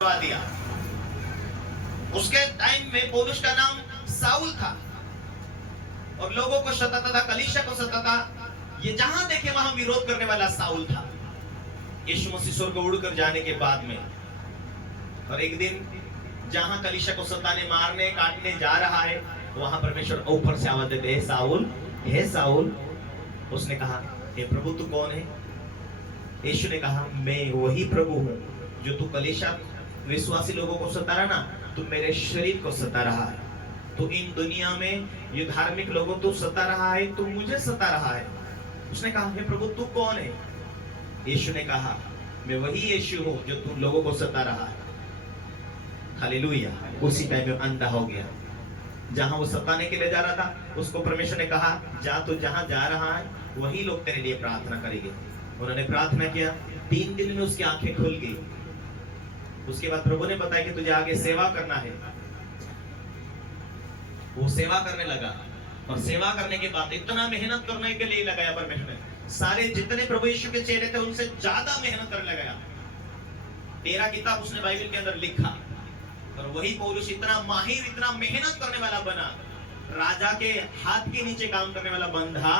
दिया। उसके टाइम में पौलुस का नाम साउल था और लोगों को सताता था, कलीसिया को सताता। ये जहां देखे वहां विरोध करने वाला साउल था। यीशु मसीह स्वर्ग को उड़कर जाने के बाद में और एक दिन जहां कलीसिया को सताने, मारने, काटने जा रहा है, वहां परमेश्वर ऊपर से आवाज देते, हे साउल, हे साउल। उसने कहा, हे प्रभु तू कौन है? यीशु ने कहा, मैं वही प्रभु हूं जो तू कलीसिया विश्वासी लोगों को सता रहा ना, तू मेरे शरीर को सता रहा है। तो इन दुनिया में ये धार्मिक लोगों को सता रहा है, तू मुझे सता रहा है। उसने कहा, हे प्रभु तू कौन है? यीशु ने कहा, मैं वही यीशु हूं जो तुम लोगों को सता रहा है। हालेलुया। उसी टाइम में अंधा हो गया। जहां वो सताने के लिए जा रहा था, उसको परमेश्वर ने कहा, जा तू जहां जा रहा है वही लोग तेरे लिए प्रार्थना करेंगे। उन्होंने प्रार्थना किया, 3 दिन में उसकी आंखें खुल गई। उसके बाद प्रभु ने बताया कि तुझे आगे सेवा करना है। वो सेवा करने लगा और सेवा करने के बाद इतना मेहनत करने के लिए लगाया परमेश्वर ने। सारे जितने प्रभु यीशु के चेले थे उनसे ज्यादा मेहनत करने लगाया। 13 किताब उसने बाइबल के अंदर लिखा और वही पौलुस इतना माहिर, इतना मेहनत करने वाला बना। राजा के हाथ के नीचे काम करने वाला बंधा,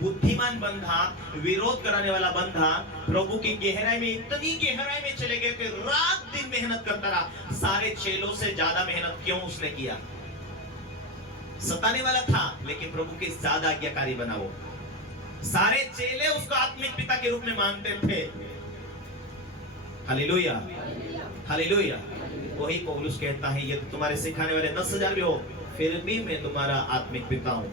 बुद्धिमान बंधा, विरोध कराने वाला बंधा, प्रभु की गहराई में, इतनी गहराई में चले गए कि रात दिन मेहनत करता रहा। सारे चेलों से ज्यादा मेहनत क्यों उसने किया? सताने वाला था लेकिन प्रभु के ज्यादा आज्ञाकारी बना वो। सारे चेले उसको आत्मिक पिता के रूप में मानते थे। Hallelujah, hallelujah. वही पौलुस कहता है, ये तो तुम्हारे सिखाने वाले 10,000 भी हो, फिर भी मैं तुम्हारा आत्मिक पिता हूं।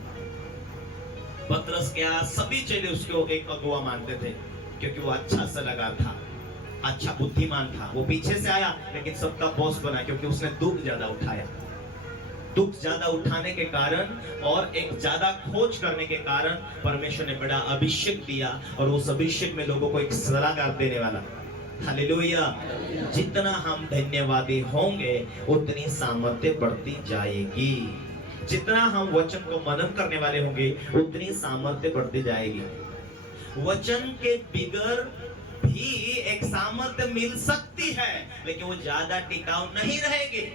पतरस क्या, सभी चेले उसको एक अगुआ मानते थे क्योंकि वो अच्छा सलाहकार था, अच्छा बुद्धिमान था। वो पीछे से आया लेकिन सबका बॉस बना क्योंकि उसने दुख ज्यादा उठाया। दुख ज्यादा उठाने के कारण और एक ज्यादा खोज करने के कारण परमेश्वर ने बड़ा अभिषेक दिया और उस अभिषेक में लोगों को एक सलाहकार देने वाला। हालेलुया। जितना हम धन्यवादी होंगे उतनी सामर्थ्य बढ़ती जाएगी। जितना हम वचन को मनन करने वाले होंगे उतनी सामर्थ्य बढ़ती जाएगी। वचन के बिगर भी एक सामर्थ्य मिल सकती है लेकिन वो ज्यादा टिकाऊ नहीं रहेगी।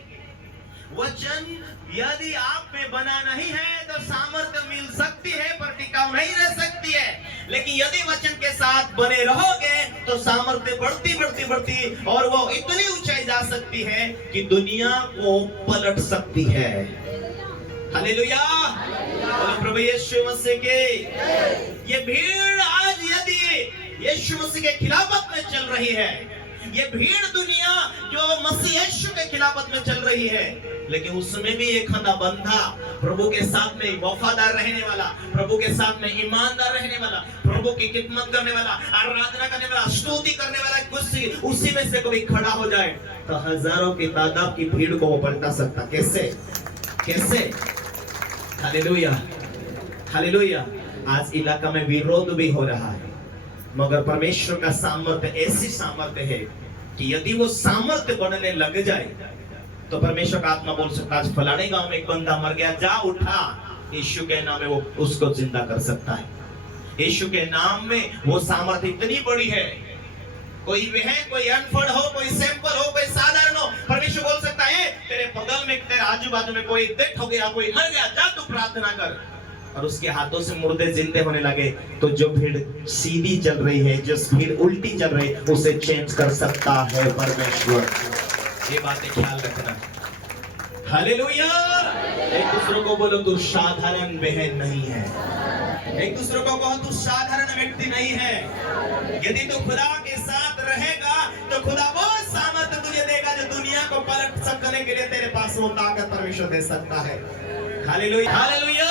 वचन यदि आप में बना नहीं है तो सामर्थ्य मिल सकती है पर टिकाऊ नहीं रह सकती है। लेकिन यदि वचन के साथ बने रहोगे तो सामर्थ्य बढ़ती बढ़ती बढ़ती और वो इतनी ऊंचाई जा सकती है कि दुनिया को पलट सकती है। हालेलुया। प्रभु यीशु मसीह के ये भीड़ आज यदि यीशु मसीह के खिलाफत में चल रही है, ये भीड़ दुनिया जो मसीह यीशु के खिलाफत में चल रही है, लेकिन उसमें भी एक खंदा बंधा, प्रभु के साथ में वफादार रहने वाला, प्रभु के साथ में ईमानदार रहने वाला, प्रभु की खिदमत करने वाला, आराधना करने वाला, स्तुति करने वाला, उसी में से कोई खड़ा हो जाए तो हजारों की तादाद की भीड़ को वो पलटा सकता। कैसे? कैसे? Hallelujah, hallelujah. आज इलाका में विरोध भी हो रहा है मगर परमेश्वर का सामर्थ्य ऐसी सामर्थ्य है कि यदि वो सामर्थ्य बनने लग जाए तो परमेश्वर का आत्मा बोल सकता है, फलाने गांव में एक बंदा मर गया, जा उठा, यीशु के नाम में वो उसको जिंदा कर सकता है। यीशु के नाम में वो सामर्थ्य इतनी बड़ी है। कोई बहन, कोई अनपढ़ हो, कोई सैंपल हो, कोई साधारण हो, परमेश्वर बोल सकता है, तेरे बगल में, तेरे आजू बाजू में कोई डेथ हो गया, कोई मर गया, जा तू प्रार्थना कर। और उसके हाथों से मुर्दे जिंदे होने लगे तो जो भीड़ सीधी चल रही है, जो भीड़ उल्टी चल रही है, उसे चेंज कर सकता है परमेश्वर। ये बातें ख्याल रखना। हालेलुया। एक दूसरे को बोलो तू साधारण बहन नहीं है। एक दूसरे को कहो तू साधारण व्यक्ति नहीं है। यदि तू खुदा के साथ रहेगा तो खुदा वो सामर्थ्य तुझे देगा जो दुनिया को पलट सकने के लिए तेरे पास वो ताकत परमेश्वर दे सकता है। Hallelujah, hallelujah.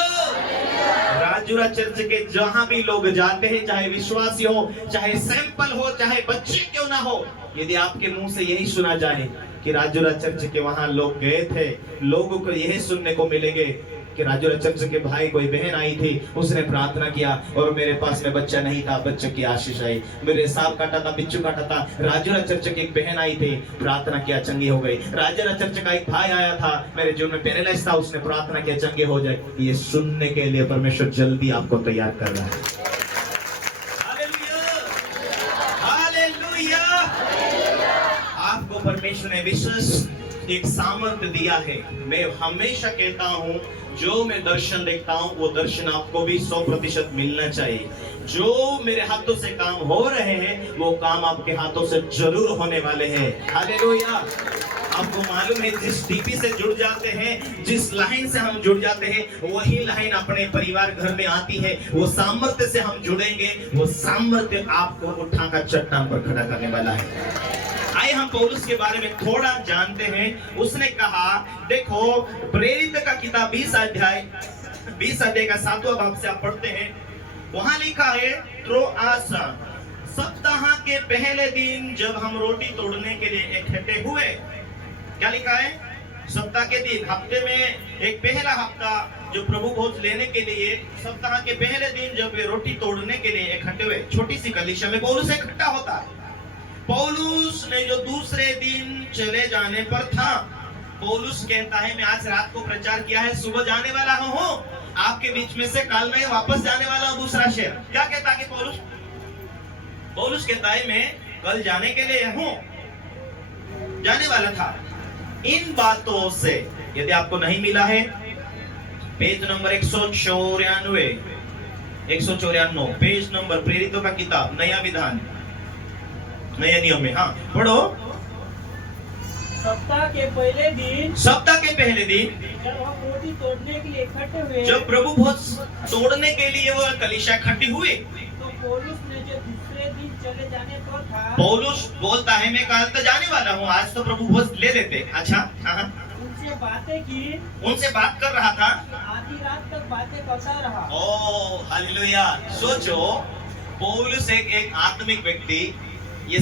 राजुरा चर्च के जहां भी लोग जाते हैं, चाहे विश्वासी हो, चाहे सैंपल हो, चाहे बच्चे क्यों ना हो, यदि आपके मुंह से यही सुना जाए कि राजुरा चर्च के वहां लोग गए थे, लोगों को यही सुनने को मिलेंगे कि राजुरा चर्च के भाई, कोई बहन आई थी, उसने प्रार्थना किया और मेरे पास में बच्चा नहीं था, बच्चे की आशीष आई। मेरे सांप काटा था, बिच्छू काटा था, राजुरा चर्च की एक बहन आई थी, प्रार्थना किया, चंगी हो गई। राजुरा चर्च का एक भाई आया था, मेरे जीवन में पैरालाइज था, उसने प्रार्थना किया, चंगे हो जाए। ये सुनने के लिए परमेश्वर जल्दी आपको तैयार कर रहा है। Hallelujah, hallelujah. आपको परमेश्वर ने विशेष एक सामर्थ्य दिया है। मैं हमेशा कहता हूं, जो मैं दर्शन देखता हूं वो दर्शन आपको भी 100% मिलना चाहिए। जो मेरे हाथों से काम हो रहे हैं वो काम आपके हाथों से जरूर होने वाले हैं। हालेलुया। आपको मालूम है, जिस डीपी से जुड़ जाते हैं, जिस लाइन से हम जुड़ जाते हैं, वही लाइन अपने परिवार घर में आती है। वो सामर्थ्य से हम जुड़ेंगे, वो सामर्थ्य आपको उठाकर चट्टान पर खड़ा करने वाला है। आइए हम पौलुस के बारे में थोड़ा जानते हैं। उसने कहा, देखो प्रेरित का किताब 20 अध्याय का 7वां भाग से आप पढ़ते हैं। वहां लिखा है, त्रोआसा सप्ताह के पहले दिन जब हम रोटी तोड़ने के लिए इकट्ठे हुए। क्या लिखा है? सप्ताह के दिन, हफ्ते में एक पहला हफ्ता जो प्रभु भोज लेने के लिए, सप्ताह के पहले दिन जब वे रोटी तोड़ने के लिए इकट्ठे हुए। छोटी सी कलीसिया में पौलुस इकट्ठा होता है। पौलुस ने जो दूसरे दिन चले जाने पर था, पौलुस कहता है, मैं आज रात को प्रचार किया है, सुबह जाने वाला हूं आपके बीच में से, कल मैं वापस जाने वाला हूं दूसरा शहर। क्या कहता है पौलुस कहता है, मैं कल जाने के लिए हूं, जाने वाला था। इन बातों से, यदि आपको नहीं मिला है, पेज नंबर 194 पेज नंबर, प्रेरितों का किताब, नया विधान, नया नियम में, हाँ पढ़ो। सप्ताह के पहले दिन जब हम रोटी तोड़ने के लिए इकट्ठे हुए, जब प्रभु भोज तोड़ने के लिए वो कलीसिया इकट्ठी हुई, तो पौलुस ने जो दूसरे दिन चले जाने पर था, पौलुस बोलता है, मैं कल तो जाने वाला हूँ, आज तो प्रभु भोज ले लेते। अच्छा, हाँ, उनसे बातें की, उनसे बात कर रहा था, आधी रात तक बातें करता रहा। ओ हालेलुया। सोचो, पौलुस एक आत्मिक व्यक्ति, ये